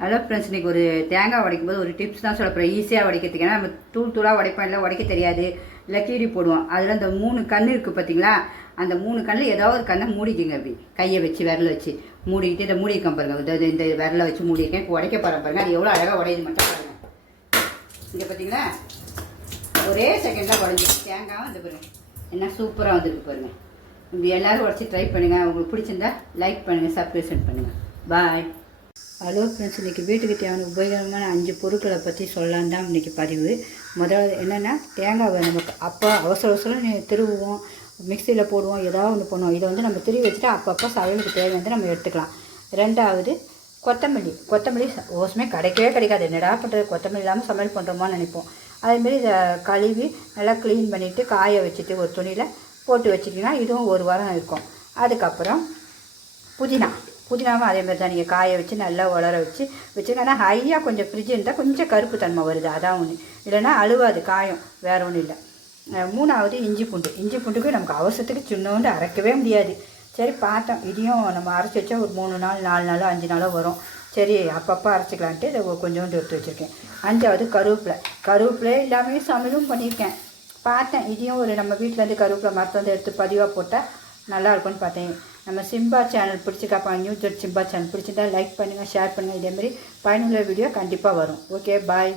Hello friends, இன்றைக்கி ஒரு தேங்காய் உடைக்கும் போது ஒரு டிப்ஸ் தான் சொல்ல போகிறேன். ஈஸியாக உடைக்கிறதுக்கு. ஏன்னா நம்ம தூளாக உடைப்போம், இல்லை உடைக்க தெரியாது, இல்லை கீறி போடுவோம். அதில் அந்த 3 கண் இருக்குது பார்த்தீங்களா, அந்த 3 கண்ணில் ஏதாவது ஒரு கண்ணை மூடிக்குங்க. அப்படி கையை வச்சு விரலை வச்சு மூடிக்கிட்டு இதை மூடியிருக்கேன் பாருங்கள். இந்த விரலை வச்சு மூடியிருக்கேன். இப்போ உடைக்க போகிறேன் பாருங்கள். அது எவ்வளோ அழகாக உடையுது மட்டும் பாருங்கள். இங்கே பார்த்தீங்களா, ஒரே செகண்டாக உடஞ்சி தேங்காய் வந்து பாருங்கள் என்ன சூப்பராக வந்துருக்கு பாருங்கள். இப்படி எல்லோரும் உடச்சி ட்ரை பண்ணுங்கள். உங்களுக்கு பிடிச்சிருந்தா லைக் பண்ணுங்கள், சப்ஸ்கிரைப் பண்ணுங்கள். பாய். ஹலோ ஃப்ரெண்ட்ஸ், இன்றைக்கி வீட்டுக்கு தேவையான உபயோகமான 5 பொருட்களை பற்றி சொல்லலான் தான் இன்றைக்கி பதிவு. முதல்ல என்னென்னா, தேங்காவை நமக்கு அப்போ அவசரம் திருவுவோம், மிக்சியில் போடுவோம், ஏதாவது ஒன்று பண்ணுவோம். இதை வந்து நம்ம திருவி வச்சுட்டு அப்பப்போ சமையலுக்கு தேவையானது நம்ம எடுத்துக்கலாம். ரெண்டாவது கொத்தமல்லி ஓசமே கிடைக்கவே கிடைக்காது. என்னடா பண்ணுறது, கொத்தமல்லி இல்லாமல் சமையல் பண்ணுறோமான்னு நினைப்போம். அதேமாரி இதை கழுவி நல்லா க்ளீன் பண்ணிவிட்டு காய வச்சுட்டு ஒரு துணியில் போட்டு வச்சிட்டிங்கன்னா இதுவும் ஒரு வாரம் இருக்கும். அதுக்கப்புறம் புதினாவும் அதேமாதிரி தான். நீங்கள் காய வச்சு நல்லா உலர வச்சுங்கன்னா ஹையாக கொஞ்சம் ஃப்ரிட்ஜ் இருந்தால் கொஞ்சம் கருப்பு தன்மை வருது, அதான் ஒன்று. இல்லைன்னா அழுவாது, காயம், வேறு ஒன்றும் இல்லை. மூணாவது இஞ்சி பூண்டுக்கு நமக்கு அவசரத்துக்கு சின்னோண்டு அரைக்கவே முடியாது. சரி பார்த்தோம், இதையும் நம்ம அரைச்சி வச்சா ஒரு 3 நாள் 4 நாளோ 5 நாளோ வரும். சரி அப்பப்போ அரைச்சிக்கலான்ட்டு இதை கொஞ்சோண்டு எடுத்து வச்சுருக்கேன். 5வது கருவேப்பிலை இல்லாமல் சமையலும் பண்ணியிருக்கேன். பார்த்தேன், இதையும் ஒரு நம்ம வீட்டிலேருந்து கருவேப்பிலை மரத்தை வந்து எடுத்து பதிவாக போட்டால் நல்லா இருக்கும்னு பார்த்தேன். நம்ம சிம்பா சேனல் பிடிச்சிக்காப்பா, நியூஸ் சிம்பா சேனல் பிடிச்சிருந்தா லைக் பண்ணுங்கள், ஷேர் பண்ணுங்கள். இதேமாதிரி பயனுள்ள வீடியோ கண்டிப்பாக வரும். ஓகே, பாய்.